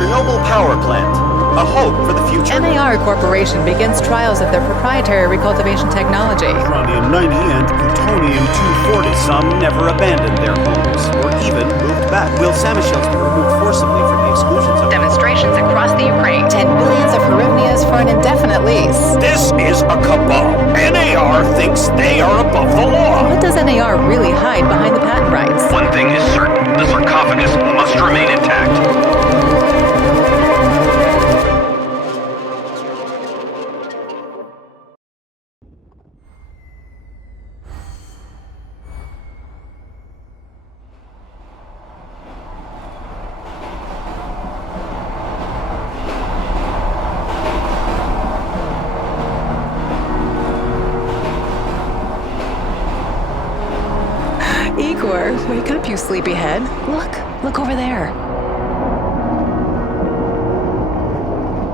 Chernobyl Power Plant, a hope for the future. NAR Corporation begins trials of their proprietary recultivation technology. Uranium-90 and plutonium-240. Some never abandoned their homes, or even moved back. Will Samoshells be removed forcibly from the exclusion zone? Demonstrations across the Ukraine. 10 billions of hryvnias for an indefinite lease. This is a cabal. NAR thinks they are above the law. What does NAR really hide behind the patent rights? One thing is certain, the sarcophagus must remain intact. Igor, wake up, you sleepyhead. Look over there.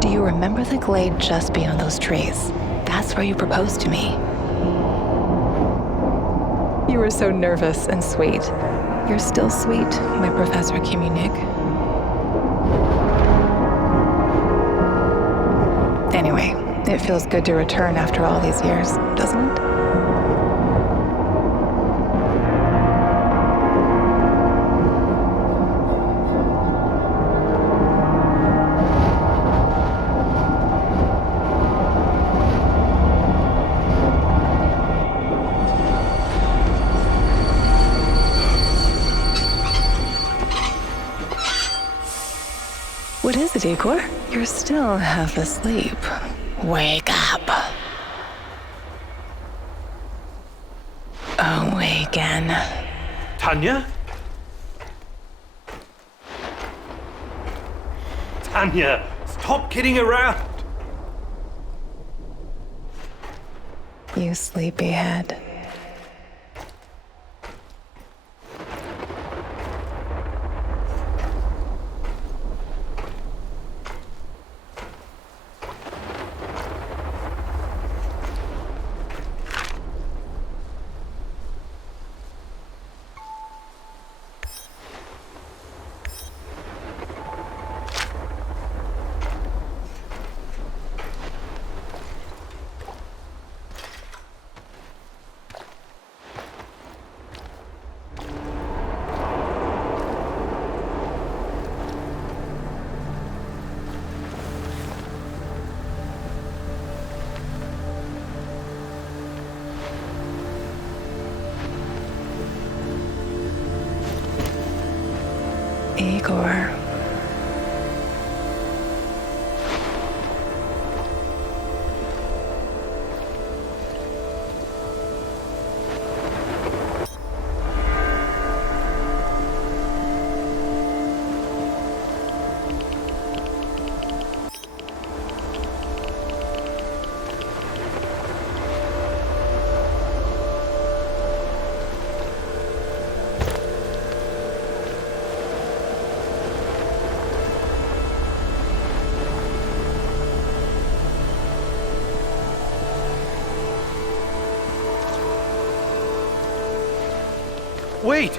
Do you remember the glade just beyond those trees? That's where you proposed to me. You were so nervous and sweet. You're still sweet, my Professor Kiminik. Anyway, it feels good to return after all these years, doesn't it? What is it, Igor? You're still half asleep. Wake up. Awaken. Tanya? Tanya, stop kidding around. You sleepyhead. Igor. Wait!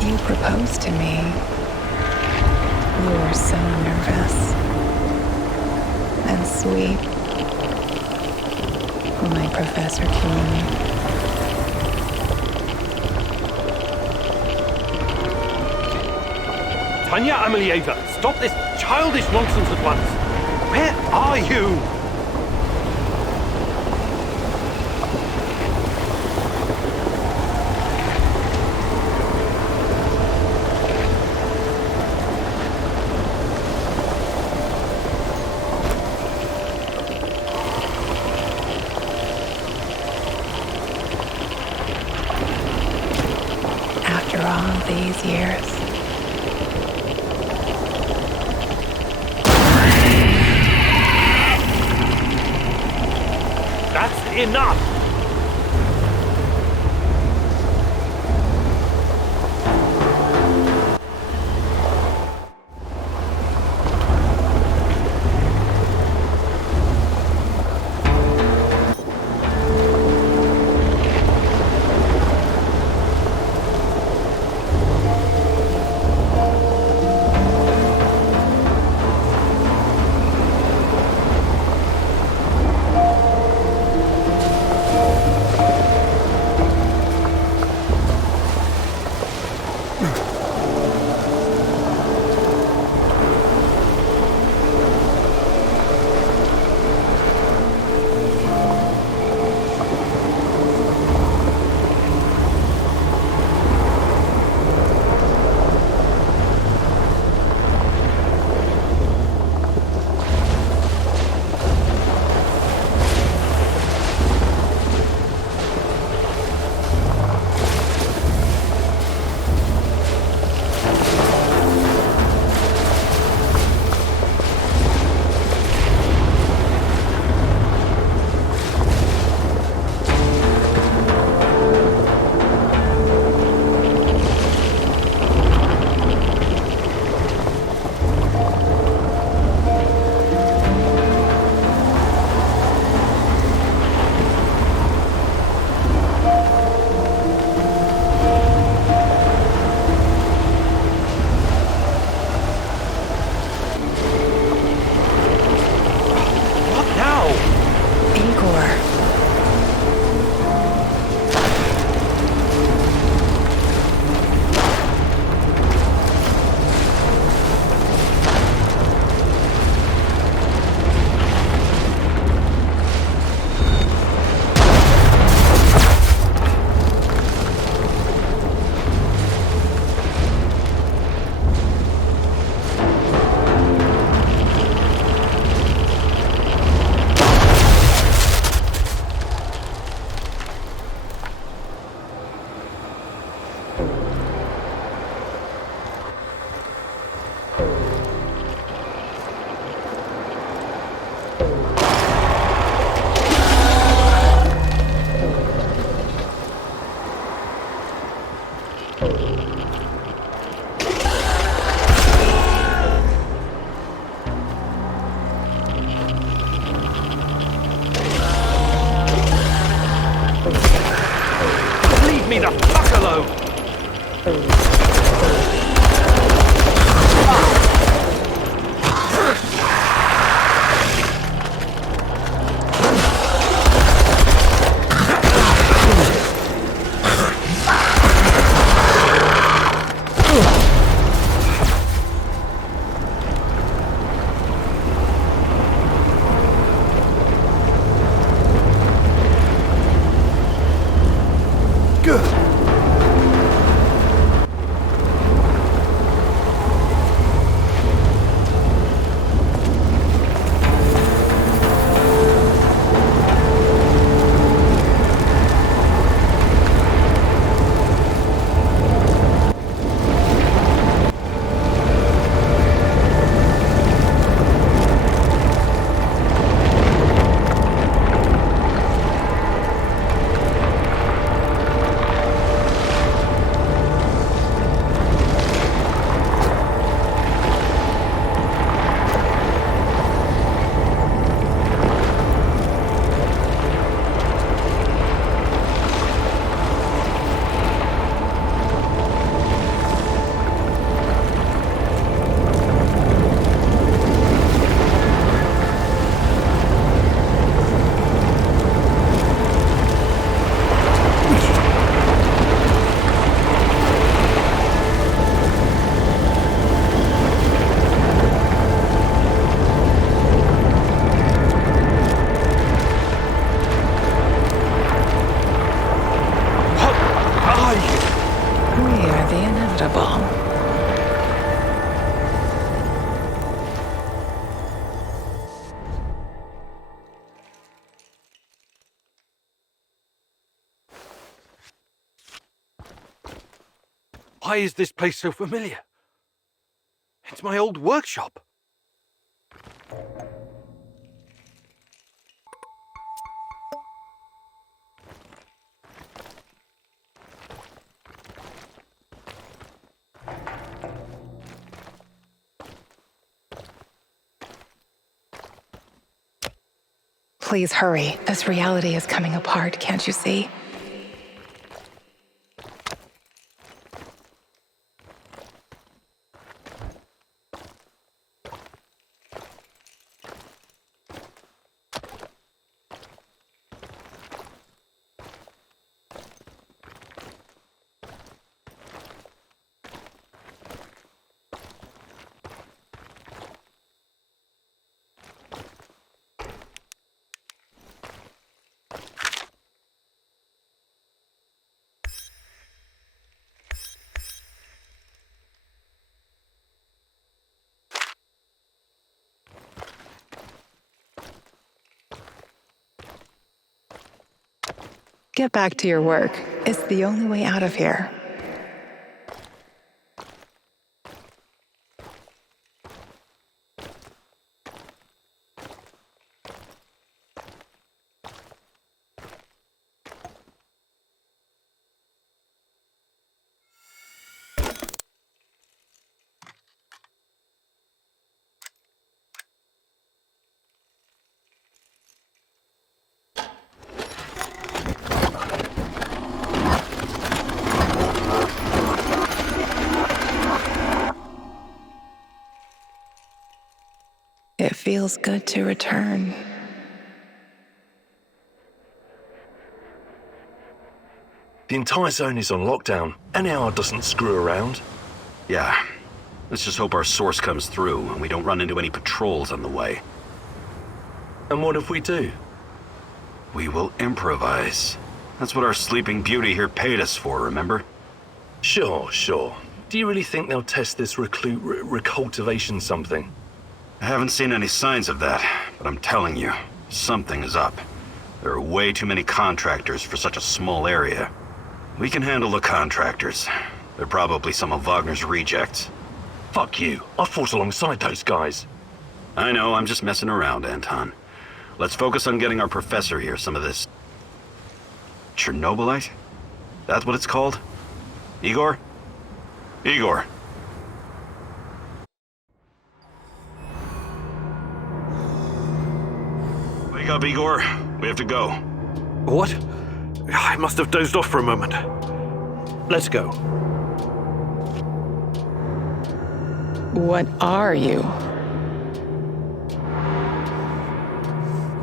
You proposed to me. You were so nervous and sweet. My Professor Kiminik. Tanya Amelieva, stop this childish nonsense at once. Where are you? all these years. That's enough! Igor. Leave me the fuck alone! Why is this place so familiar? It's my old workshop. Please hurry. This reality is coming apart, can't you see? Get back to your work. It's the only way out of here. It feels good to return. The entire zone is on lockdown. NAR doesn't screw around. Yeah. Let's just hope our source comes through and we don't run into any patrols on the way. And what if we do? We will improvise. That's what our Sleeping Beauty here paid us for, remember? Sure. Do you really think they'll test this recultivation something? I haven't seen any signs of that, but I'm telling you, something is up. There are way too many contractors for such a small area. We can handle the contractors. They're probably some of Wagner's rejects. Fuck you. I fought alongside those guys. I know, I'm just messing around, Anton. Let's focus on getting our professor here some of this... Chernobylite? That's what it's called? Igor? Igor. Wake up, Igor. We have to go. What? I must have dozed off for a moment. Let's go. What are you?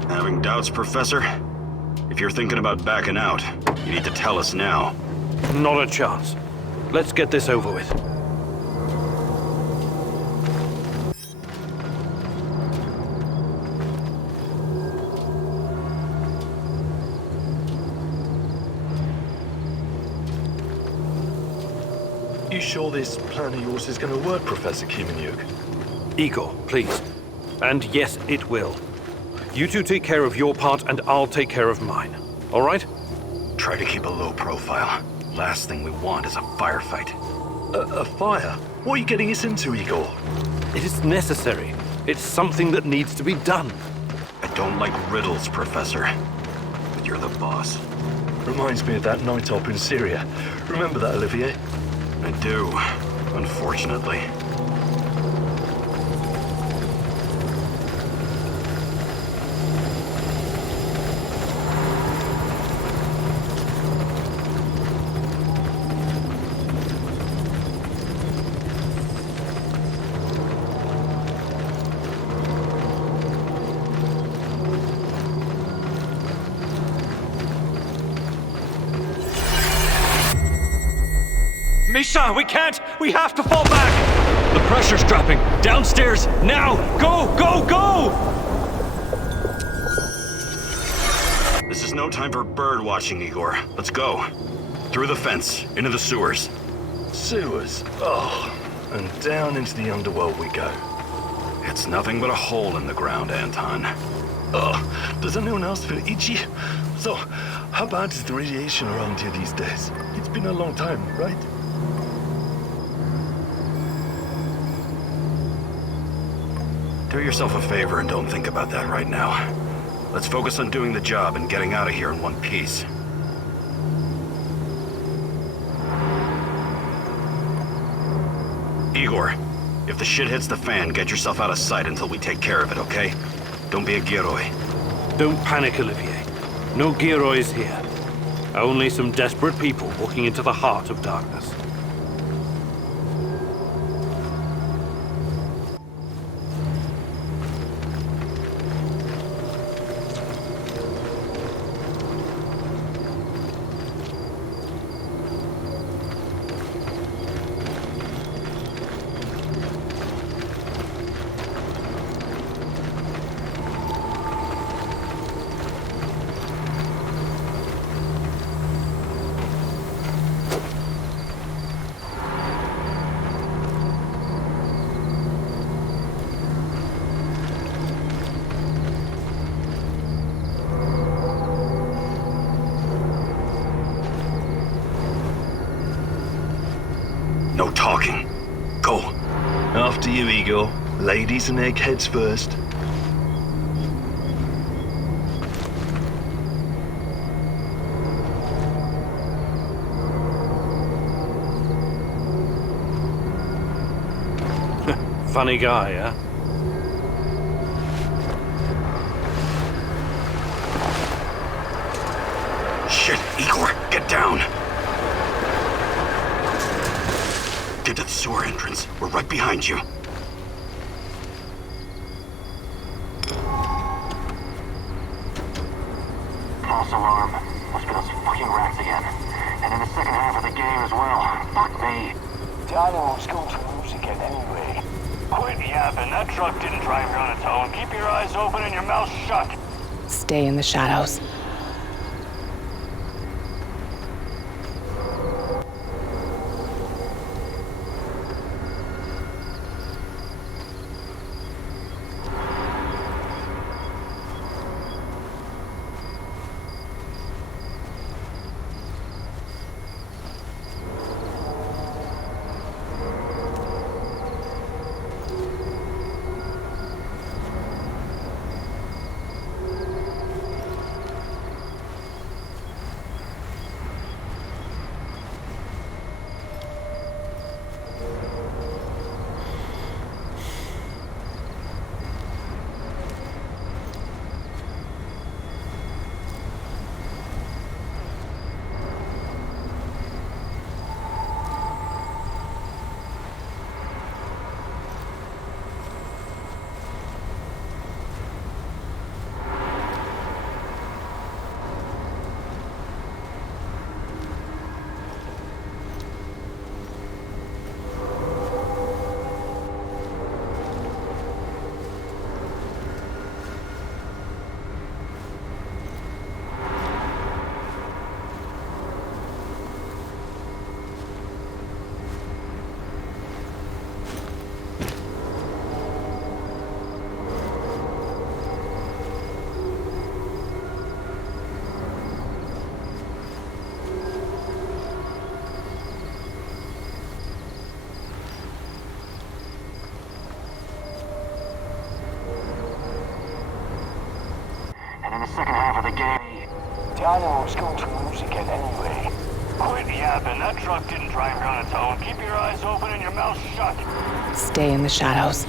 Having doubts, Professor? If you're thinking about backing out, you need to tell us now. Not a chance. Let's get this over with. You sure this plan of yours is going to work, Professor Kimenyuk? Igor, please. And yes, it will. You two take care of your part and I'll take care of mine. All right? Try to keep a low profile. Last thing we want is a firefight. A fire? What are you getting us into, Igor? It is necessary. It's something that needs to be done. I don't like riddles, Professor. But you're the boss. Reminds me of that night op in Syria. Remember that, Olivier? I do, unfortunately. Misha, we can't! We have to fall back! The pressure's dropping! Downstairs! Now! Go! Go! Go! This is no time for bird watching, Igor. Let's go. Through the fence, into the sewers. Sewers? Oh, and down into the underworld we go. It's nothing but a hole in the ground, Anton. Oh, does anyone else feel itchy? So, how bad is the radiation around here these days? It's been a long time, right? Do yourself a favor and don't think about that right now. Let's focus on doing the job and getting out of here in one piece. Igor, if the shit hits the fan, get yourself out of sight until we take care of it, okay? Don't be a Gieroi. Don't panic, Olivier. No Giroids here. Only some desperate people walking into the heart of darkness. No talking. Go. After you, Igor. Ladies and eggheads first. Funny guy, huh? Shit, Igor, get down. Get to the sewer entrance. We're right behind you. False alarm. Must be those fucking rats again. And in the second half of the game as well. Fuck me. Dynamos going to lose again anyway. Quit yapping. That truck didn't drive here on its own. Keep your eyes open and your mouth shut. Stay in the shadows. And in the second half of the game... Dynamos going to lose again anyway. Quit yapping. That truck didn't drive here on its own. Keep your eyes open and your mouth shut. Stay in the shadows.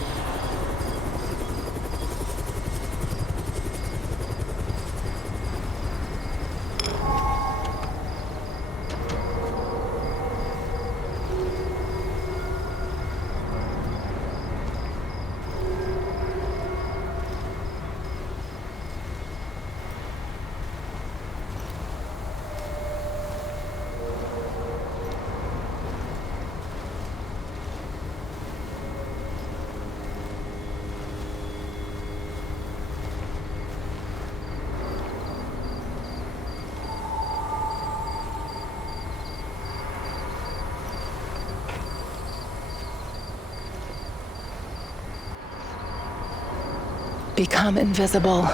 Become invisible.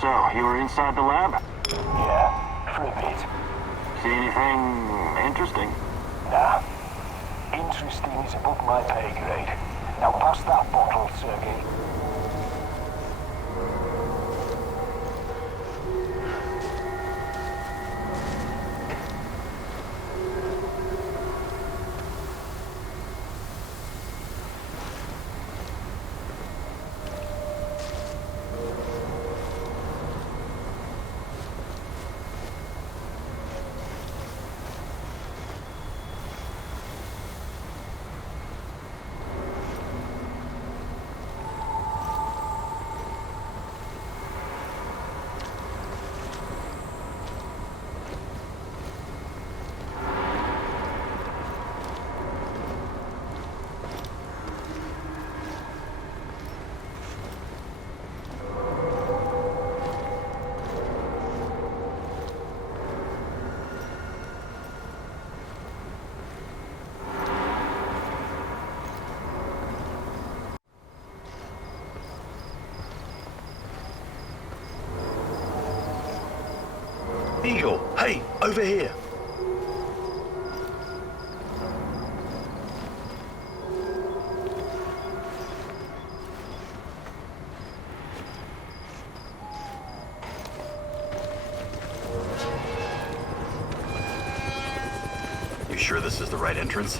So, you were inside the lab? Yeah, Pripyat. See anything interesting? Nah. Interesting is above my pay grade. Now pass that bottle, Sergey. Igor, hey, over here. You sure this is the right entrance?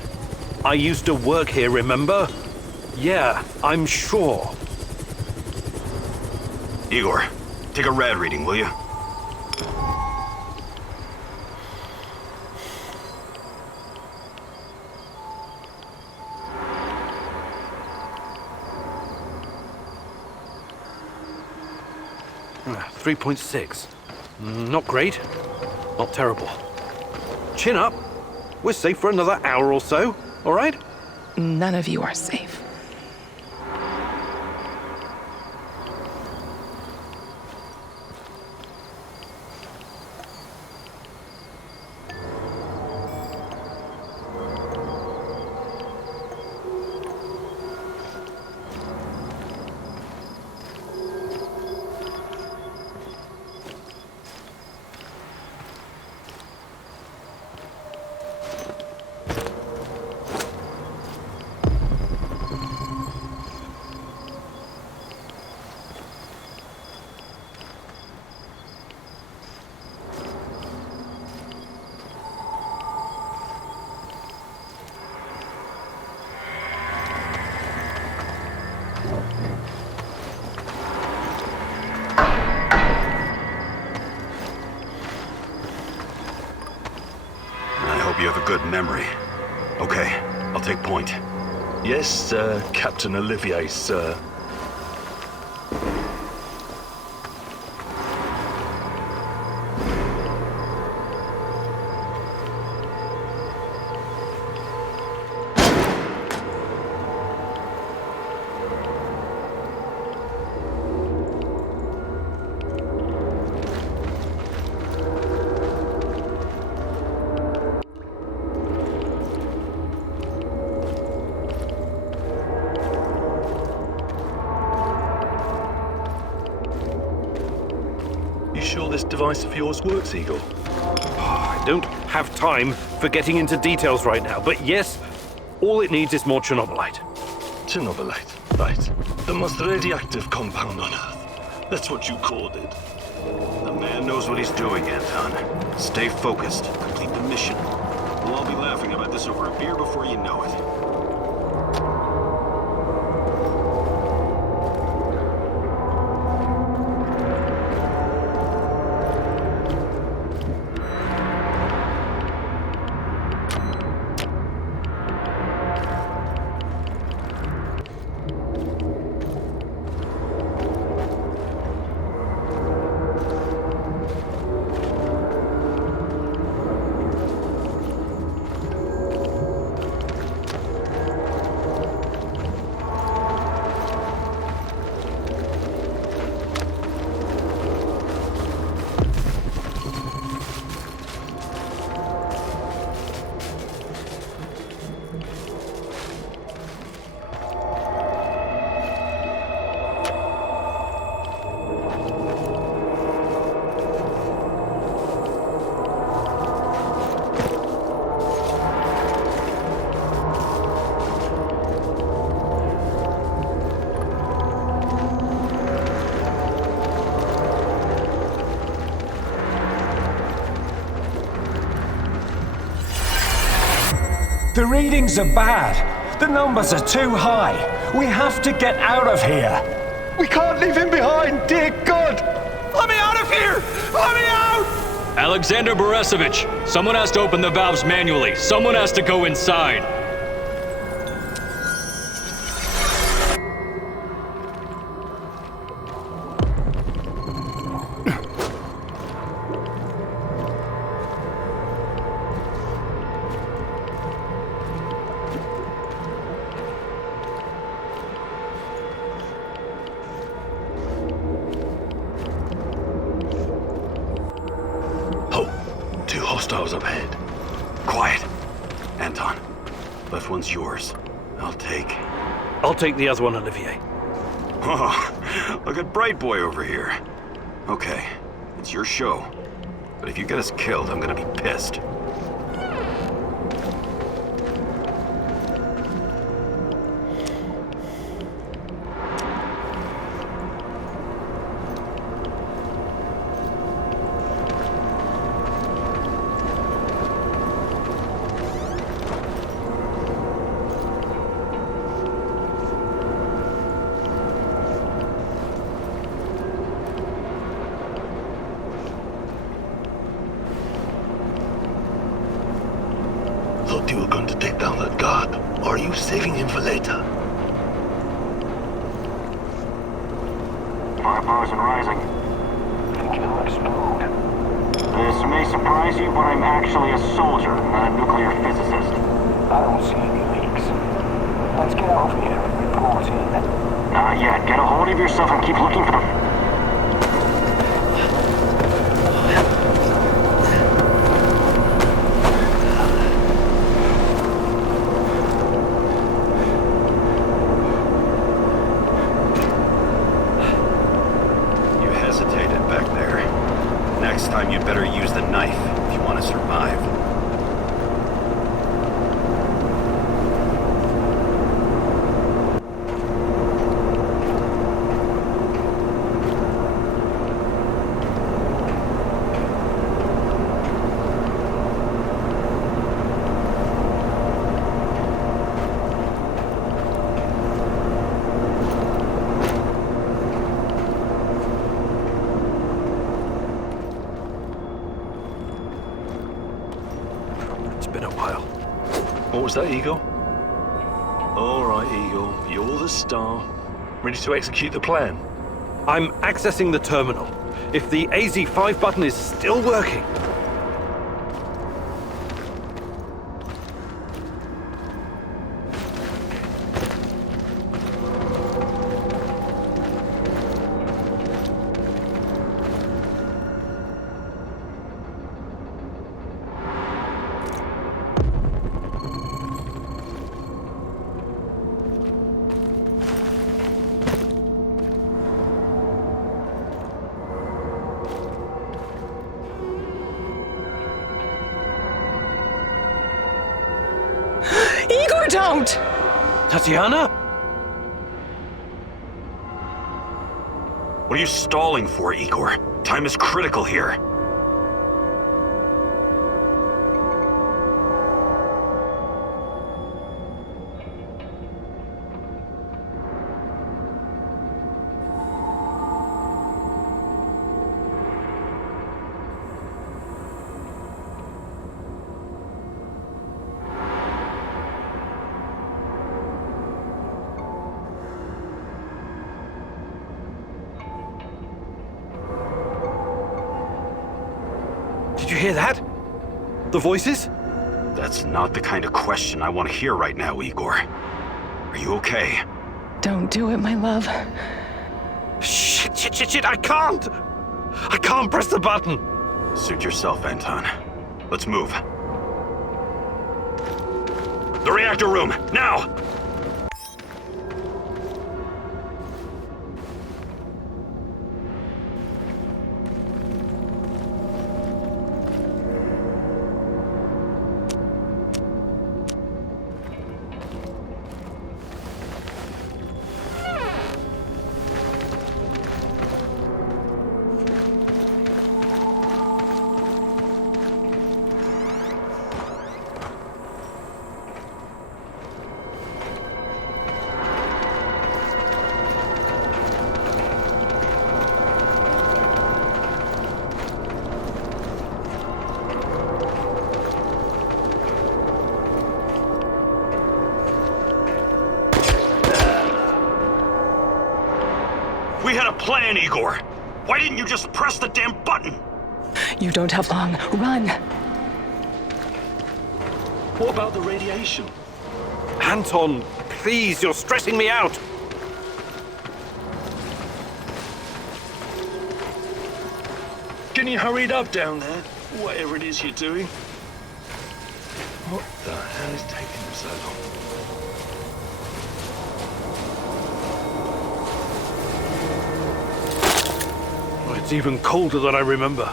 I used to work here, remember? Yeah, I'm sure. Igor, take a rad reading, will you? Ah, 3.6. Not great. Not terrible. Chin up. We're safe for another hour or so, all right? None of you are safe. You have a good memory. Okay, I'll take point. Yes, Captain Olivier, sir. Sure this device of yours works, Igor? I don't have time for getting into details right now, but yes, all it needs is more Chernobylite. Chernobylite, right. The most radioactive compound on Earth. That's what you called it. The man knows what he's doing, Anton. Stay focused. Complete the mission. We'll all be laughing about this over a beer before you know it. The readings are bad. The numbers are too high. We have to get out of here. We can't leave him behind, dear God! Let me out of here! Let me out! Alexander Borisovich, someone has to open the valves manually. Someone has to go inside. Hostiles up ahead. Quiet. Anton, left one's yours. I'll take the other one, Olivier. Oh, look at Bright Boy over here. Okay, it's your show. But if you get us killed, I'm gonna be pissed. Thought you were going to take down that guard. Or are you saving him for later? Firepower's and rising. Think it'll explode. This may surprise you, but I'm actually a soldier, not a nuclear physicist. I don't see any leaks. Let's get over here and report in. Not yet. Get a hold of yourself and keep looking for them. Next time, you'd better use the knife if you want to survive. What was that, Igor? All right, Igor. You're the star. Ready to execute the plan? I'm accessing the terminal. If the AZ5 button is still working. Igor, don't! Tatiana? What are you stalling for, Igor? Time is critical here. Did you hear that? The voices? That's not the kind of question I want to hear right now, Igor. Are you okay? Don't do it, my love. Shit, I can't! I can't press the button! Suit yourself, Anton. Let's move. The reactor room, now! We had a plan, Igor. Why didn't you just press the damn button? You don't have long. Run! What about the radiation? Anton, please, you're stressing me out. Can you hurry it up down there? Whatever it is you're doing. What the hell is taking them so long? Oh, it's even colder than I remember.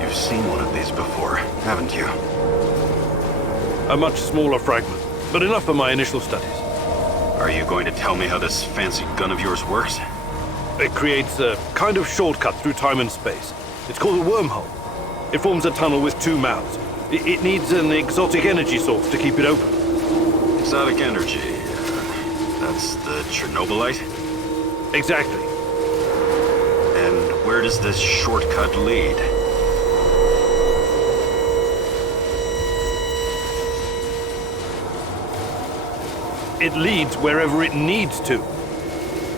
You've seen one of these before, haven't you? A much smaller fragment, but enough for my initial studies. Are you going to tell me how this fancy gun of yours works? It creates a kind of shortcut through time and space. It's called a wormhole. It forms a tunnel with two mouths. It needs an exotic energy source to keep it open. Exotic energy. That's the Chernobylite? Exactly. And where does this shortcut lead? It leads wherever it needs to.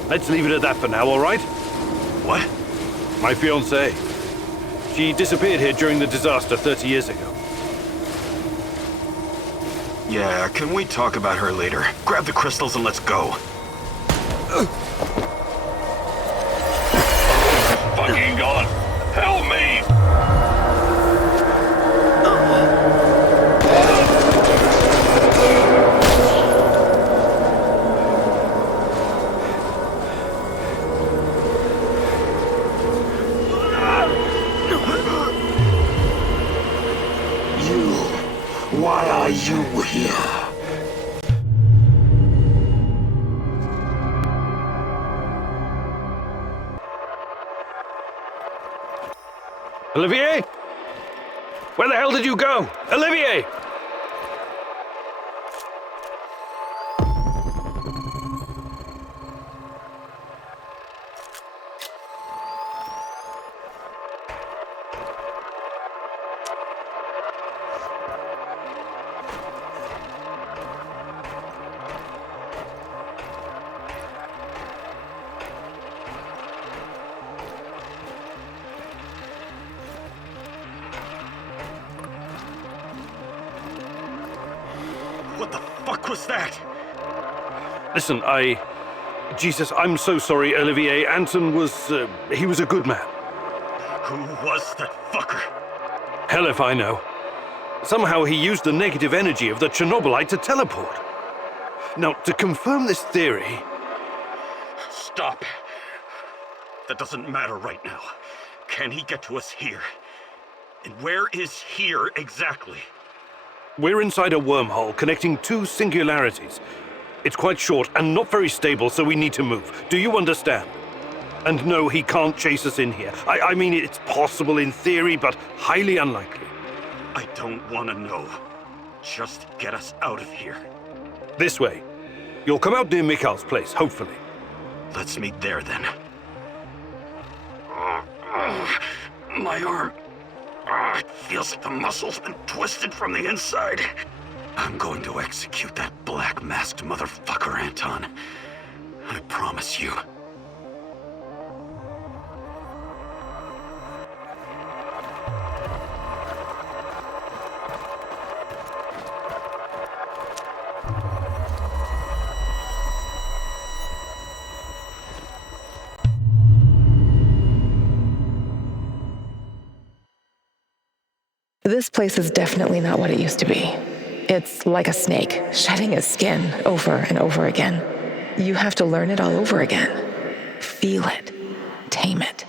Let's leave it at that for now, all right? What? My fiancée. She disappeared here during the disaster 30 years ago. Yeah, can we talk about her later? Grab the crystals and let's go. Fucking God! Help me! Why are you here? Olivier? Where the hell did you go? Olivier! What the fuck was that? Listen, Jesus, I'm so sorry, Olivier. Anton was, he was a good man. Who was that fucker? Hell if I know. Somehow he used the negative energy of the Chernobylite to teleport. Now, to confirm this theory... Stop. That doesn't matter right now. Can he get to us here? And where is here exactly? We're inside a wormhole connecting two singularities. It's quite short and not very stable, so we need to move. Do you understand? And no, he can't chase us in here. I mean, it's possible in theory, but highly unlikely. I don't want to know. Just get us out of here. This way. You'll come out near Mikhail's place, hopefully. Let's meet there, then. My arm. It feels like the muscle's been twisted from the inside. I'm going to execute that black-masked motherfucker, Anton. I promise you. This place is definitely not what it used to be. It's like a snake, shedding its skin over and over again. You have to learn it all over again. Feel it. Tame it.